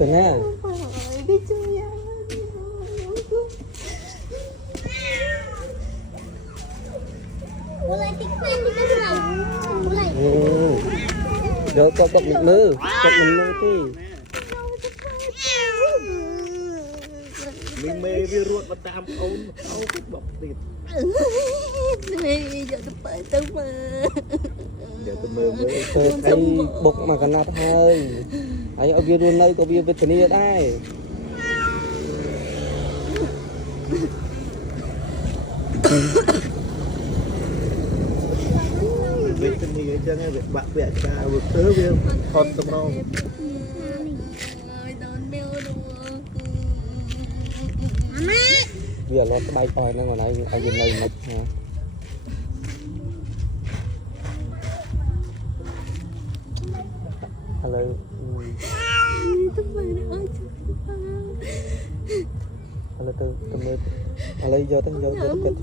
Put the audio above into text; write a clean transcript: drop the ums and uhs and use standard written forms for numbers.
ទៅណាយកទៅទុកមិនមើលទុកមិនមើលទេមីមេវារត់មកតាមអូនអោគេបោកទៀតនេះយកទៅបើទៅមើលយកទៅមើលមើលទៅអីបុកមកកណាត់ហើយឲ្យវារស់នៅក៏វាវេទនាដែរវេទនាអញ្ចឹងវាបាក់ពាក់ការវាធ្វើវាខត់តំណងវាឡត់ស្បែកអស់ហ្នឹងអូនឯងឲ្យវានៅមិនណាឥឡូវទៅមើលឥឡូវយកទៅគិត